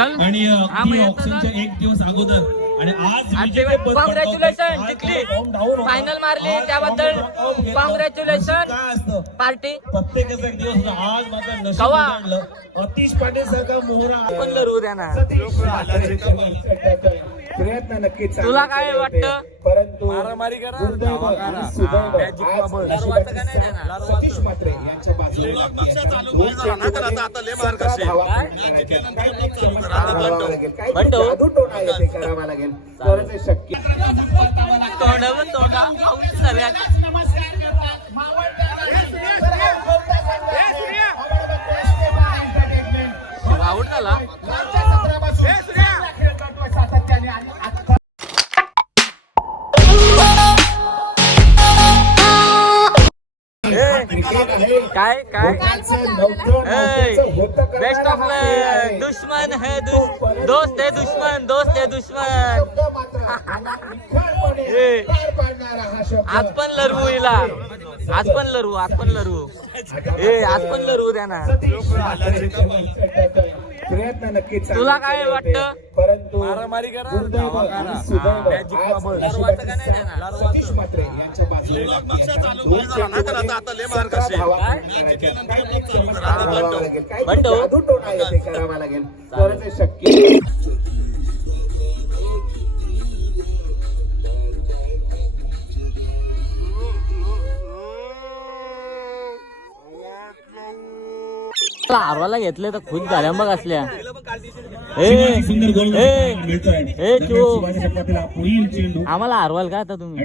आणि ऑप्शनच्या एक दिवस अगोदर आणि आज कॉंग्रॅच्युलेशन जिंकली फायनल मारली त्याबद्दल कॉंग्रॅच्युलेशन पार्टी प्रत्येकाचा एक दिवस आज मात्र अतिश पाटील सारखा मोहरा पण लढवू द्या ना प्रयत्न नक्कीच तुला काय वाटतं परंतु मारामारी करा सतीश मात्रे यांच्या बाजूला करावा लागेल तरच शक्य आउट झाला काय काय बेस्ट ऑफ दुश्मन है दोस्त है दुश्मन आज पण लढवू हिला आज पण लढवू द्या ना प्रयत्न नक्कीच तुला काय वाटतं परंतु मारामारी करा सतीश मात्रे यांच्या बाजूला करावा लागेल तरच शक्य आरवाला घेतले तर खुश झाल्या मग असल्या आम्हाला हरवाल का आता तुम्ही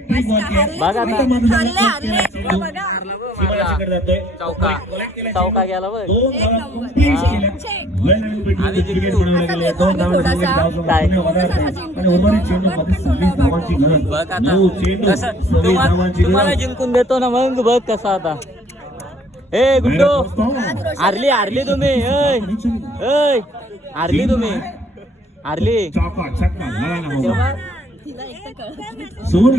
बघा चौका गेला बघ तुम्हाला जिंकून देतो ना मग बघ कसा आता ए गुड्डू हारली तुम्ही हारली तुम्ही हारली बघ सोड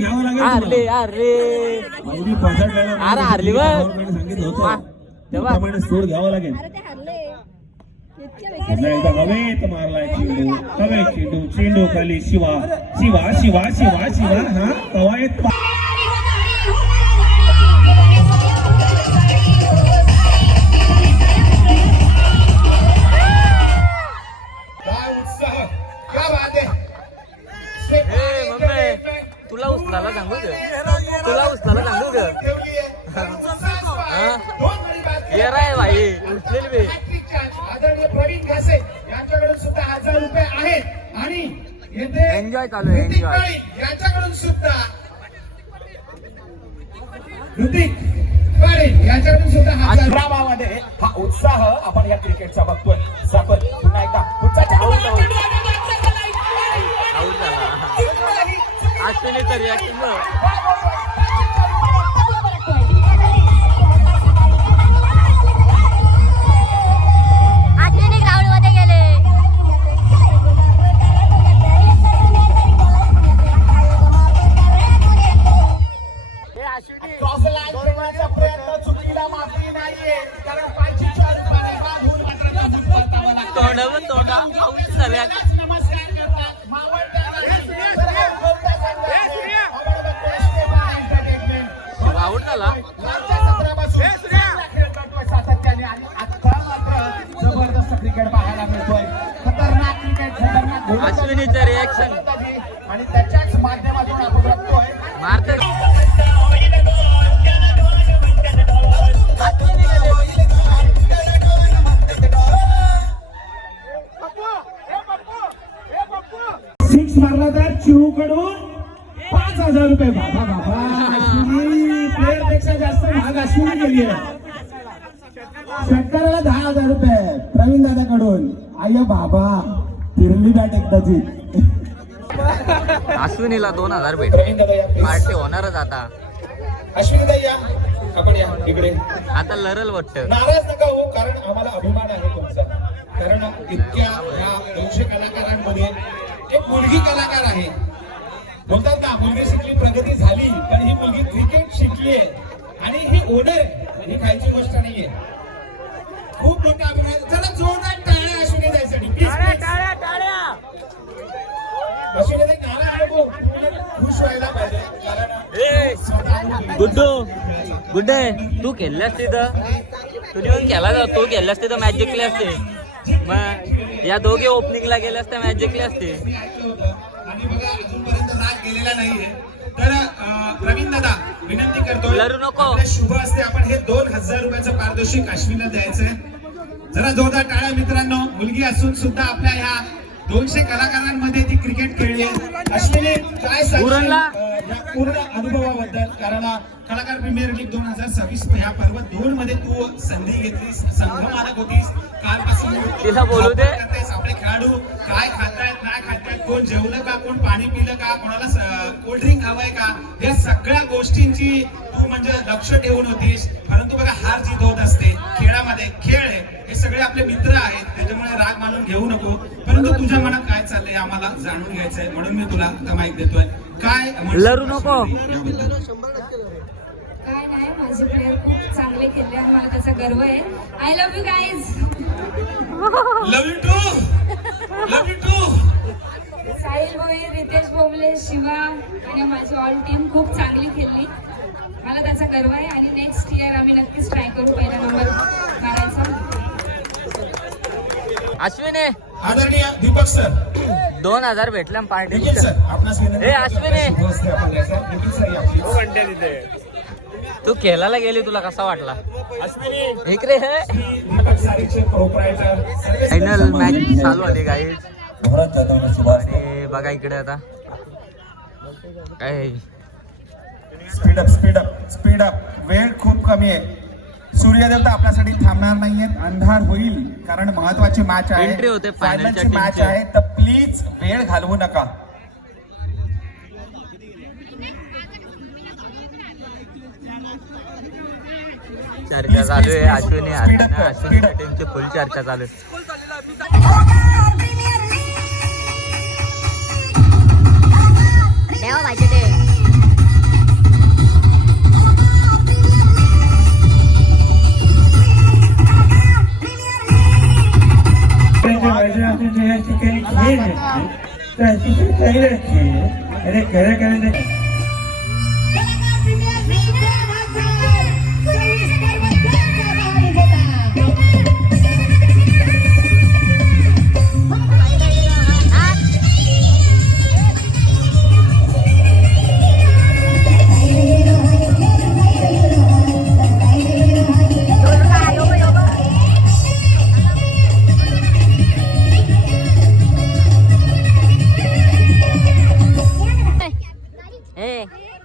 घ्यावा लागेल मारलाय चेंडू खाली शिवा हा कवायत तुला उचलायला सांगू ग येराय भाई उचलेल बे आदरणीय प्रवीण घासे यांच्याकडून सुद्धा 1000 रुपये आहेत आणि एन्जॉय चालू आहे एन्जॉय यांच्याकडून सुद्धा ऋतिक पाटील यांच्याकडून सुद्धा 1000 ग्रामामध्ये हा उत्साह आपण या क्रिकेटचा बघतोय आपण पुन्हा एकदा अश्विनीचं रिॲक्शन अश्विनी ग्राउंड मध्ये गेले क्रॉस लाईन खेळण्याचा प्रयत्न चुकीला माफी नाहीये कारण पायचीच्या रूपाने बाद होऊन तोंडा आऊट झाल्या आउट झाला सातत्याने आणि आता मात्र जबरदस्त क्रिकेट पाहायला मिळतोय खतरनाक क्रिकेट अश्विनीचं रिॲक्शन आणि त्याच्याच माध्यमातून आपण बघतोय मारते सिक्स मारला तर चिहू कडून 5000 रुपये बाबा अश्विनी प्लेअर पेक्षा जास्त भाग अश्विनी गेली शेतकऱ्याला 10,000 रुपये प्रवीण दादाकडून आय बाबा फिरली बॅट एकदाची अश्विनीला 2000 भेटले पार्टी होणारच आता अश्विनी ताई या आपण या इकडे आता लरल वाटतं नाराज नका हो कारण आम्हाला अभिमान आहे तुमचा कारण इतक्या या 200 कलाकारांमध्ये एक मुलगी कलाकार आहे बोलतात ना मुलगी शिकली प्रगती झाली पण ही मुलगी क्रिकेट शिकली आणि ही ओनर ही खायची गोष्ट नाहीये खूप मोठा अभिमान चला जोरदार टाळ्या अश्विनी ताईसाठी प्लीज गुड्डे तू खेळलास तिथं, तुझी पण खेळला जाऊ, तू खेळलास तिथं मॅच जिंकली असते. मग या दोघे ओपनिंगला गेले असते मॅच जिंकली असते. आणि बघा अजूनपर्यंत राग गेलेला नाहीये. तर प्रवीण दादा विनंती करतो, लढू नको. आपल्या शुभ असते आपण हे 2000 रुपयाचं पारितोषिक अश्विनला द्यायचंय. जरा जोरदार टाळ्या मित्रांनो. मुलगी असून सुद्धा आपल्या ह्या 200 कलाकारांमध्ये ती क्रिकेट खेळली आहे. अश्विनी काय सांगशील या पूर्ण अनुभवाबद्दल? कारण कलाकार प्रीमियर लीग 2026 ह्या पर्व 2 मध्ये तू संधी घेतलीस, संघमालक होतीस. कालपासून तिला बोलू दे. आपले खेळाडू काय खातायत नाही खातायत, कोण जेवलं का, कोण पाणी पिलं का, कोणाला कोल्ड्रिंक हवंय का, या सगळ्या गोष्टींची तू म्हणजे लक्ष ठेवून होतीस. परंतु बघा हार जीत होत असते खेळामध्ये. खेळ आहे, हे सगळे आपले मित्र आहेत, त्याच्यामुळे राग मानून घेऊ नको. परंतु तुझ्या मनात काय चाललंय आम्हाला जाणून घ्यायचंय, म्हणून मी तुला माईक देतोय. काय लढू नको. काय नाही, माझे प्लेयर खूप चांगले खेळले आणि मला त्याचा गर्व आहे. I love you guys. Love you too. Sahil Bhoir, Ritesh Bobale, Shiva आणि माझी ऑल टीम खूप चांगली खेळली. मला त्याचा गर्व आहे आणि नेक्स्ट इयर आम्ही नक्कीच ट्राय करू पहिला नंबर मारायचा. अश्विनी आदरणीय दीपक सर, 2000 भेटल्या पार्टी. निखिल सर आपणास विनंती ए, अश्विनी. शुभ असते आपण द्यायचं. निखिल सर या please. तू खेळायला गेली, तुला कसा वाटला? अश्विनी इकडे दीपक सारीचे प्रोप्रायटर फायनल मॅच चालू आली गाईज. भारत जाधवने शुभ असते. आणि बघा इकडे आता काय स्पीड अप. वेळ खूप कमी आहे. सूर्यदेवता आपल्यासाठी थांबणार नाहीयेत. अंधार होईल कारण महत्वाची मॅच आहे, Entry होते final च्या फायनलची मॅच team ची. आहे. तर प्लीज वेळ घालवू नका. चर्चा चालू आहे. अश्विनी Speed up कर, अश्विनी speed up. टीमची फुल चर्चा चालू आहे. देवा पाहिजे ते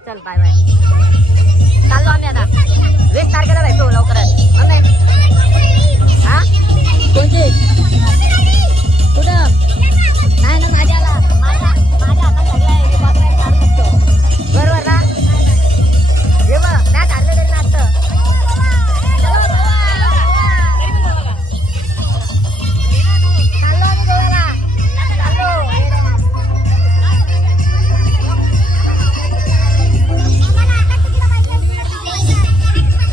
चल बाय बाय. चाललो आम्ही आता 20 तारखेला भेटू लवकरच. हा कोणती कुठं नाही ना माझ्याला माझ्या हातात लागलाय. बरोबर ना हे बघ नाही ठरलं तरी नाचतं. चाललो आम्ही गोव्याला.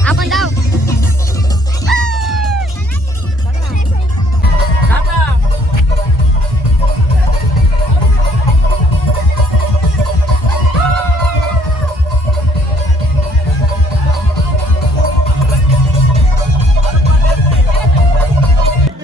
आपण जाऊ.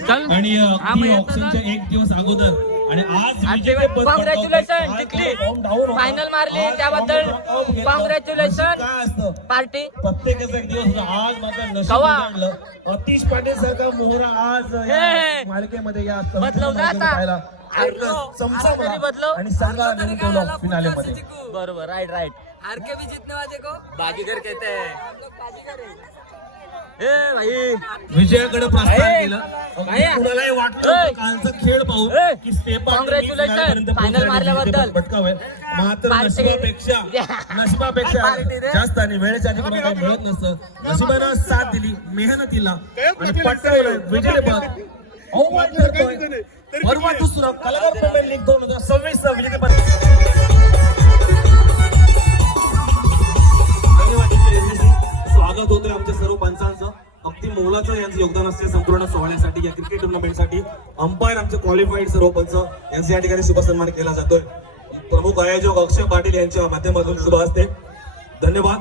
चल आणि हा, ती मग येतो ऑप्शनच्या ना. 1 दिवस अगोदर आणि आज आज विजेतेपद कॉंग्रॅच्युलेशन पटकावतात. जिंकली, आज फॉर्म डाऊन होता. फायनल मारली, आज त्याबद्दल फॉर्म डाऊन घेतलं. कॉंग्रॅच्युलेशन. काय असतं पार्टी प्रत्येकाचा एक दिवस होता. आज मात्र नशीब कवा? उजाडलं. अतिश पाटील सारखा मोहरा आज या हे. मालिकेमध्ये या बदलव ना आता. पाहिला. हरलो. चमचमला बदलव. आणि संघाला नेऊन ठेवलं फिनाले मध्ये. बरोबर राईट आरके भी जीतने वाले को बाजीगर कहते हैं. ए भाई विजयाकडे प्रस्थान ए. केलं. काय? कुणालाही वाटलं ए. कालचा खेळ पाहू ए. की स्टेप Congratulations. Final मारल्याबद्दल. पटकावेल मात्र Party. नशिबापेक्षा Party दे. जास्त आणि वेळेच्या आधी कोणाला काही मिळत नसतं. नशिबानं साथ दिली मेहनतीला आणि पटकावलं विजेतेपद. आव्हान करतोय परवा दुसरं कलाकार प्रीमियर लीग 2026 चं विजेतेपद. धन्यवाद टीचर. स्वागत होतोय आमच्या सर्व पंचांचं. अगदी मोलाचं यांचं योगदान असते संपूर्ण सोहळ्यासाठी, या क्रिकेट टुर्नामेंटसाठी. अंपायर आमचे क्वालिफाईड सर्व पंच यांचा या ठिकाणी शुभ सन्मान केला जातोय. प्रमुख आयोजक अक्षय पाटील यांच्या माध्यमातून शुभ असते. धन्यवाद.